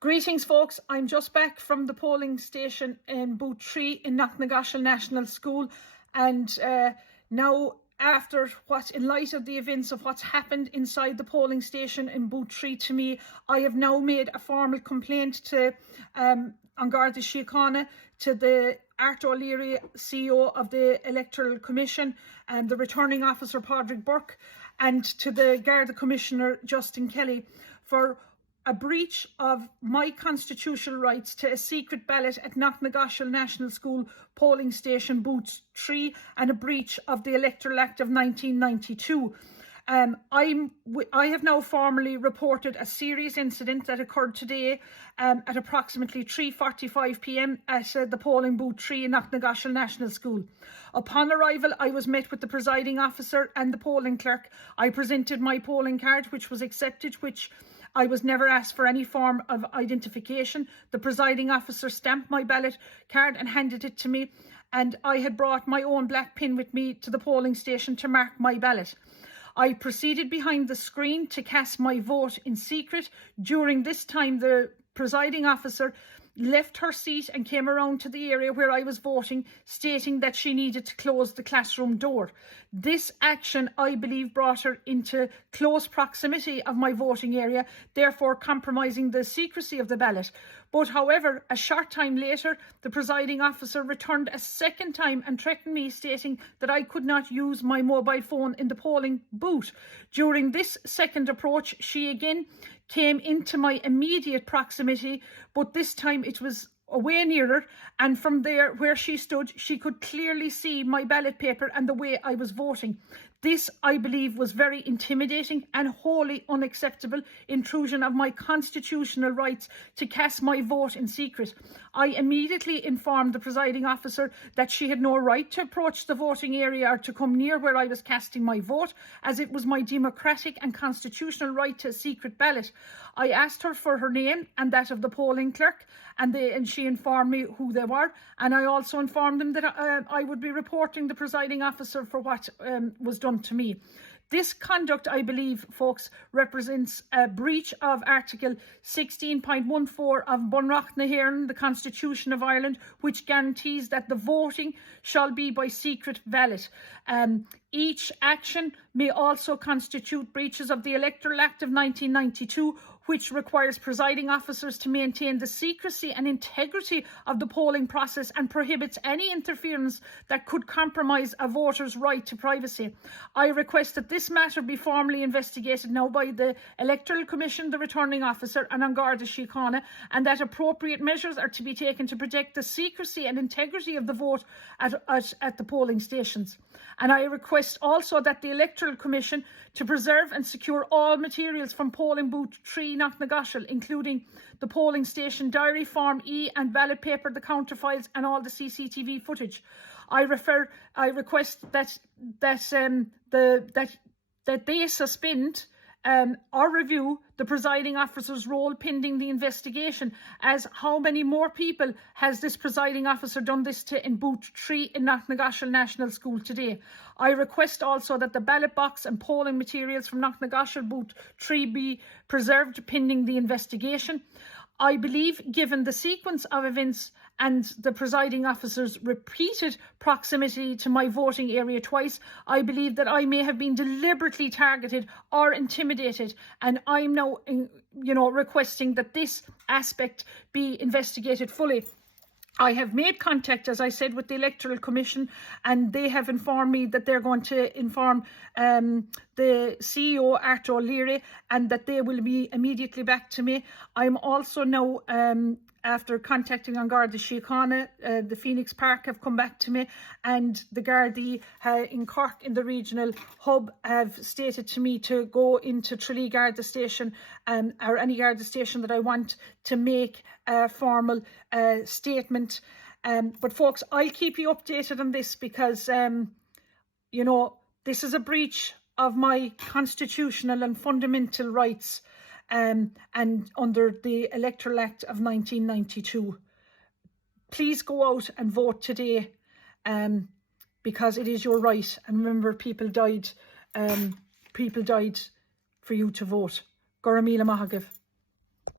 Greetings, folks. I'm just back from the polling station in Booth 3 in Knocknagoshel National School, and now, after in light of the events of what's happened inside the polling station in Booth 3 to me, I have now made a formal complaint to An Garda Síochána, to the Art O'Leary, CEO of the Electoral Commission, and the returning officer Padraig Burke, and to the Garda Commissioner Justin Kelly for a breach of my constitutional rights to a secret ballot at Knocknagoshel National School polling station Booth 3, and a breach of the Electoral Act of 1992. I have now formally reported a serious incident that occurred today at approximately 3:45 p.m. at the polling Booth 3 in Knocknagoshel National School. Upon arrival, I was met with the presiding officer and the polling clerk. I presented my polling card, which was accepted, which I was never asked for any form of identification. The presiding officer stamped my ballot card and handed it to me, and I had brought my own black pin with me to the polling station to mark my ballot. I proceeded behind the screen to cast my vote in secret. During this time, the presiding officer left her seat and came around to the area where I was voting, stating that she needed to close the classroom door. This action, I believe, brought her into close proximity of my voting area, therefore compromising the secrecy of the ballot. But however, a short time later, the presiding officer returned a second time and threatened me, stating that I could not use my mobile phone in the polling booth. During this second approach, she again came into my immediate proximity, but this time it was way nearer, and from there where she stood, she could clearly see my ballot paper and the way I was voting. This, I believe, was very intimidating and wholly unacceptable intrusion of my constitutional rights to cast my vote in secret. I immediately informed the presiding officer that she had no right to approach the voting area or to come near where I was casting my vote, as it was my democratic and constitutional right to a secret ballot. I asked her for her name and that of the polling clerk, and she informed me who they were, and I also informed them that I would be reporting the presiding officer for what was done to me. This conduct, I believe, folks, represents a breach of Article 16.14 of Bunreacht na hÉireann, the Constitution of Ireland, which guarantees that the voting shall be by secret ballot. Each action may also constitute breaches of the Electoral Act of 1992, which requires presiding officers to maintain the secrecy and integrity of the polling process and prohibits any interference that could compromise a voter's right to privacy. I request that this matter be formally investigated now by the Electoral Commission, the returning officer, and An Garda Síochána, and that appropriate measures are to be taken to protect the secrecy and integrity of the vote at the polling stations. And I request also that the Electoral Commission to preserve and secure all materials from polling Booth 3 Knocknagoshel, including the polling station diary, Form E and ballot paper, the counter files, and all the CCTV footage. I request that they suspend or review the presiding officer's role pending the investigation, as how many more people has this presiding officer done this to in Booth 3 in Knocknagoshel National School today. I request also that the ballot box and polling materials from Knocknagoshel Booth 3 be preserved pending the investigation. I believe, given the sequence of events and the presiding officer's repeated proximity to my voting area twice, I believe that I may have been deliberately targeted or intimidated, and I'm now, requesting that this aspect be investigated fully. I have made contact, as I said, with the Electoral Commission, and they have informed me that they're going to inform the CEO, Art O'Leary, and that they will be immediately back to me. I'm also now, after contacting An Garda Síochána, the Phoenix Park have come back to me, and the Gardaí in Cork, in the regional hub, have stated to me to go into Tralee Garda Station or any Garda Station that I want to make a formal statement. But folks, I'll keep you updated on this, because, this is a breach of my constitutional and fundamental rights, and under the Electoral Act of 1992. Please go out and vote today, because it is your right. And remember, people died for you to vote. Gora míle maith agaibh.